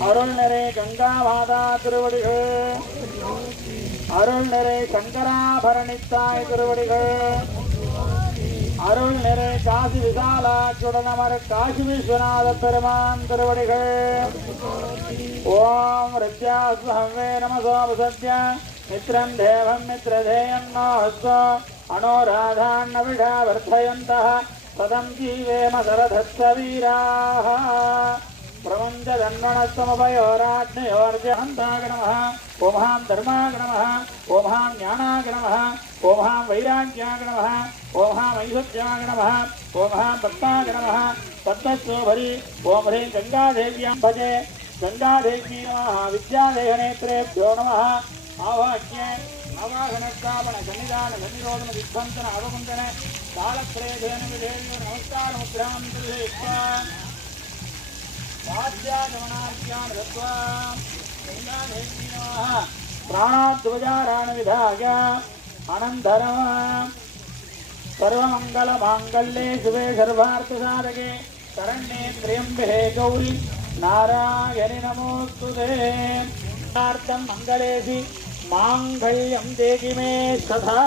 அருள் நிறை கங்கா மாதா திருவடிகள், அருள் நிறை சங்கராபரணித்தாய் திருவடிகள், அருள் நிறை காசி விசாலாச்சுடனமர் காசி விஸ்வநாத பெருமான் திருவடிகள். ஓம் ரித்யாஸ்மஹவே நமசோபசத்ய மித்ரம் தேவம் மித்ரதேயன்னோஹஸ்வ அனோராதான்னவிடா வர்த்தயந்தः பதம் ஜீவேம சரதஸ்ஸ வீராः. प्रमञ्जन्मणस्तमभयोराज्ञयोर्जहन्ताय नमः. ओं हां धर्माय नमः. ओं हां ज्ञानाय नमः. ओं हां वैराग्याय नमः. ओं हां ऐश्वर्याय नमः. ओं हां भक्ताय नमः. तत्तस्सोभरि ओं ह्रीं गंगादेव्यां भजे. गंगादेवी नमः. विद्यादेहनेत्रेभ्यो नमः. आवाह्ये आवाहनस्थापन सन्निधान सन्निरोधन विध्वंसन अवकुंदन कालत्रयेन विधेयो नमस्कार मुद्रां दर्शयित्वा प्राणाध्वजाराण विधाय अनन्तरं सर्वमङ्गलमाङ्गल्ये शिवे सर्वार्थसाधके शरण्ये त्र्यम्बके गौरी नारायणि नमोस्तुते. मङ्गलेशि माङ्गल्यं देहि मे सदा.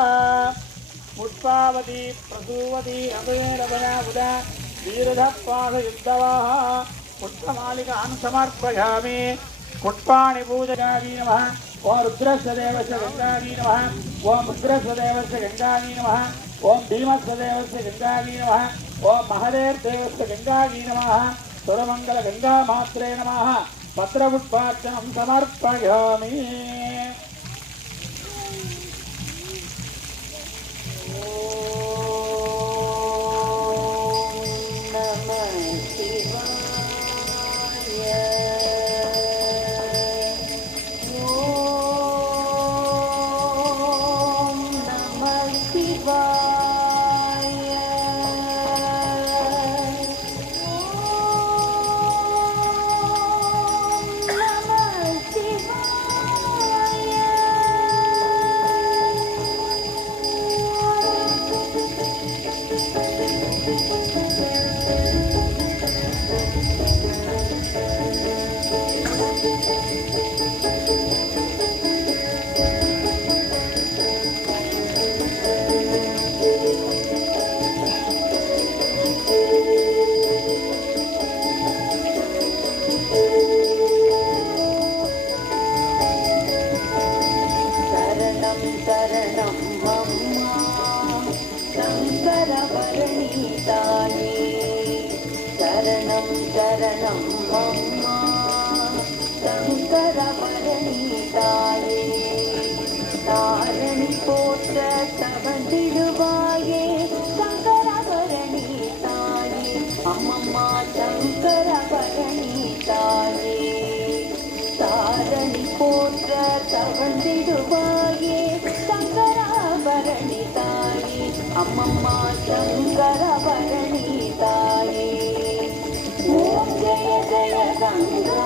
पुष्पावती प्रसूवती अभयरभया बुधा वीरधपादयुद्धवाः पुष्पमालिकान् समर्पयामि. पुष्पाणि पूजयामि नमः. ओं रुद्रस्य देवस्य गंगायै नमः. ओं रुद्रस्य देवस्य गंगायै नमः. ओं भीमस्य देवस्य गंगायै नमः. ओं महदेवस्य गंगायै नमः. सर्वमंगल गंगा मात्रे नमः. पत्रपुष्पार्चनं समर्पयामि. अम्मम्मा शंकरभरणी ताये. ओम जय जय गंगा.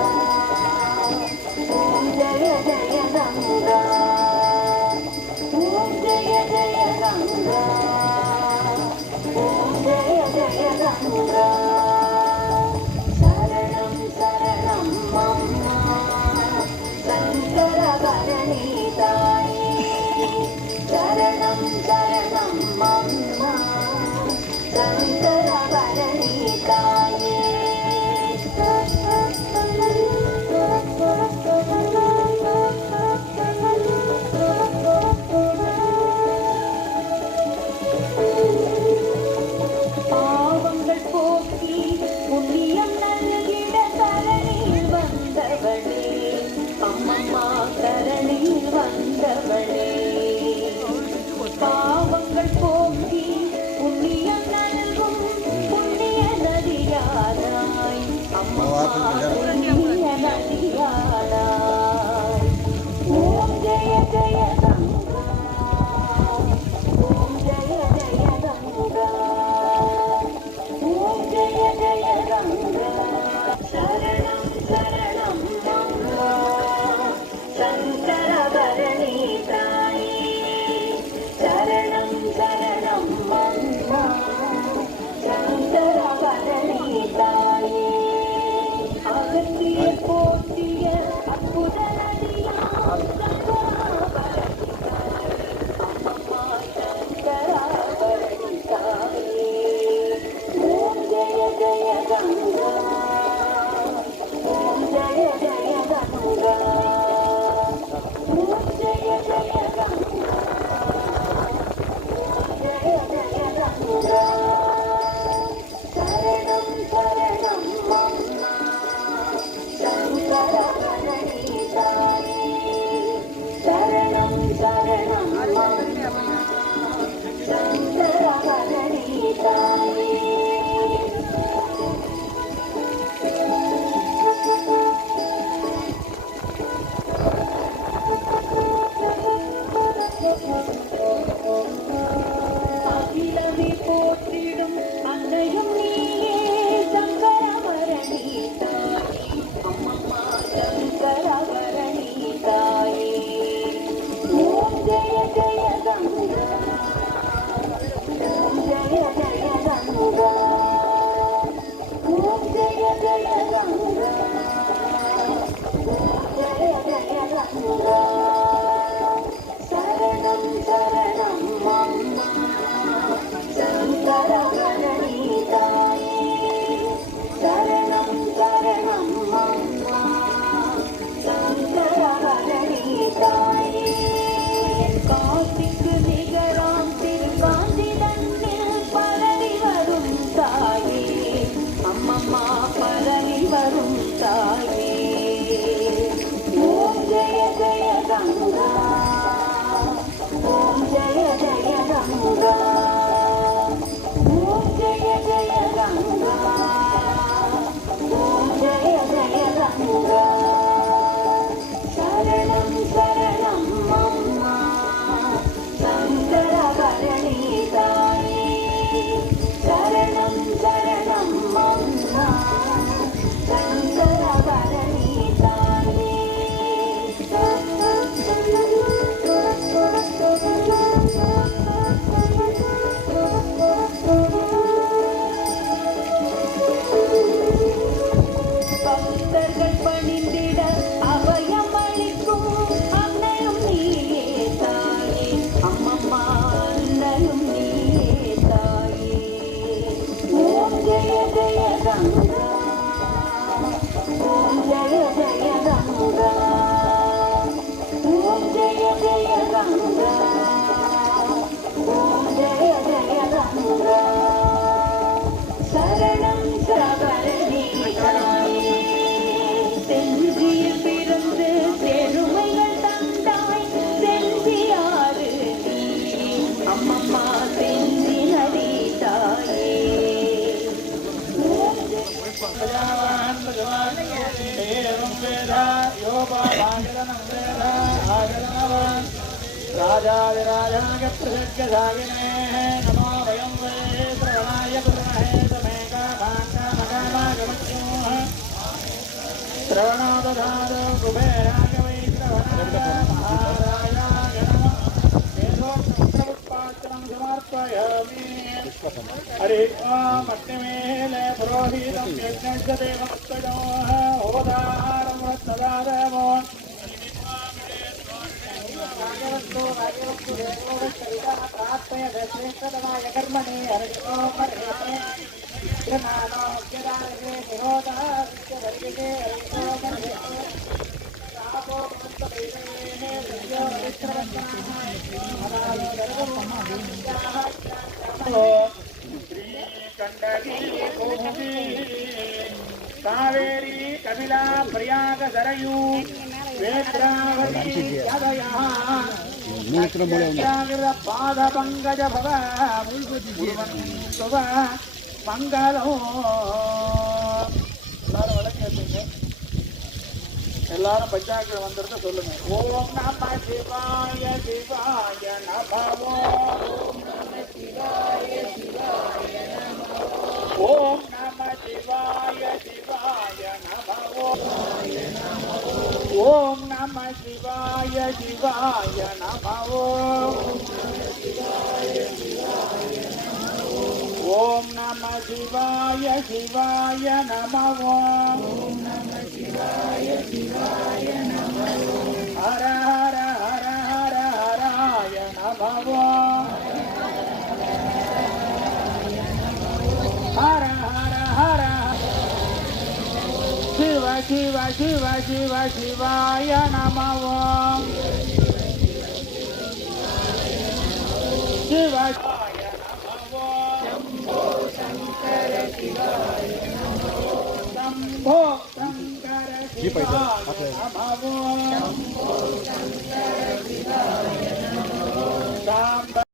ओम जय जय गंगा. ओम जय जय गंगा. ओम जय जय गंगा. शरणं शरणं अम्मा शंकरभरणी ताये. शरणं शरणं अम्मा शंकरभरणी ताये. பாவங்கள் போக்கி புண்ணியம் நல்கிட தரணியில் வந்தவளே அம்மம்மா தரணியில் வந்தவளே. பாவங்கள் போக்கி புண்ணியம் நல்கும் புண்ணிய நதியானாய் அம்மம்மா புண்ணிய நதியானாய். ஓம் ஜெய ஜெய கங்கா. ஓம் ஜெய ஜெய கங்கா. ஓம் ஜெய ஜெய கங்கா. சரணம் சரணம் அம்மா शंकरभरणी ताये. शरणं शरणं अम्मा शंकरभरणी ताये. அகிலமே போற்றிடும் அன்னையும் நீயே சங்கரவரணி தாயே அம்மம்மா சங்கரவரணி தாயே ஓம் ஜெய ஜெய கங்கா ஓம் ஜெய ஜெய கங்கா ஓம் ஜெய ஜெய கங்கா ஓம் ஜெய ஜெய கங்கா சரணம் சரணம் அம்மா சங்கரவரணி தாயே சரணம் சரணம் அம்மா சங்கரவரணி தாயே காசிக்கு நிகராம் திருக்காந்தி தன்னில் பரவி வரும் தாயே அம்மம்மா பரவி வரும் தாயே ஓம் ஜெய ஜெய கங்கா ஓம் ஜெய ஜெய கங்கா ஓம் ஜெய ஜெய கங்கா ஓம் ஜெய ஜெய கங்கா சரணம் சரணம் அம்மா சங்கரவரணி தாயே சரணம் சரணம் அம்மா சங்கரவரணி தாயே பக்தர்கள் பணிந்திட அபயம் அளிக்கும் அன்னையும் நீயே தாயே அம்மம்மா அன்னையும் நீயே தாயே ஓம் ஜெய ஜெய கங்கா ஓம் ஜெய ஜெய கங்கா ஓம் ஜெய ஜெய கங்கா ஓம் ஜெய ஜெய கங்கா சரணம் சரணி தாயே செஞ்சியில் பிறந்து பெருமைகள் தந்தாய் செஞ்சியாறு நீ அம்மம்மா செஞ்சி நதி தாயே भगवान् भगवान् एवं वेद यो भागवनं वेद आगमनवान् राजाधिराजागप्रसिद्धसागिने नमो वयं वै श्रवणाय कुर्महे समे कामागमच्योः श्रवणादधादो कुबेराय वै श्रवणाय महाराजाय नमः वेदोक्तमुत्पादनं समर्पयामि हरि ओम अग्निमेले पुरोहितं यज्ञस्य देवमस्तयोः होदाहारं वत्सदादेवो भागवतो देवोविष्टविदः प्रार्थयते श्रेष्ठतमाय कर्मणे हरि ओम हरिणे कृणानो यदारगे निहोदास्य हरिगे हरि ओम हरिणे रापो भवन्तवेदेः विद्यो कावेरी कपिला प्रयाग सरयू वेद्रावती पाद पंकज भव मंगलो எல்லாரும் பஞ்சாங்க மந்திரத்தை சொல்லுங்க ஓம் நம சிவாய சிவாய நமோ ஓம் நம சிவாய சிவாய நமோ ஓம் நம சிவாய சிவாய நமோ ஓம் நம சிவாய சிவாய நமோ ஓம் நம சிவாய சிவாய நமோ हर हर हर हर हराय नमो हर हर हर शिव शिव शिव शिव शिवाय नमो शिव शिवाय नमो शंभो शंकर शिवाय नमो शंभो शंकर शिवाय नमो शंभो शंकर शिवाय नमो சாம்ப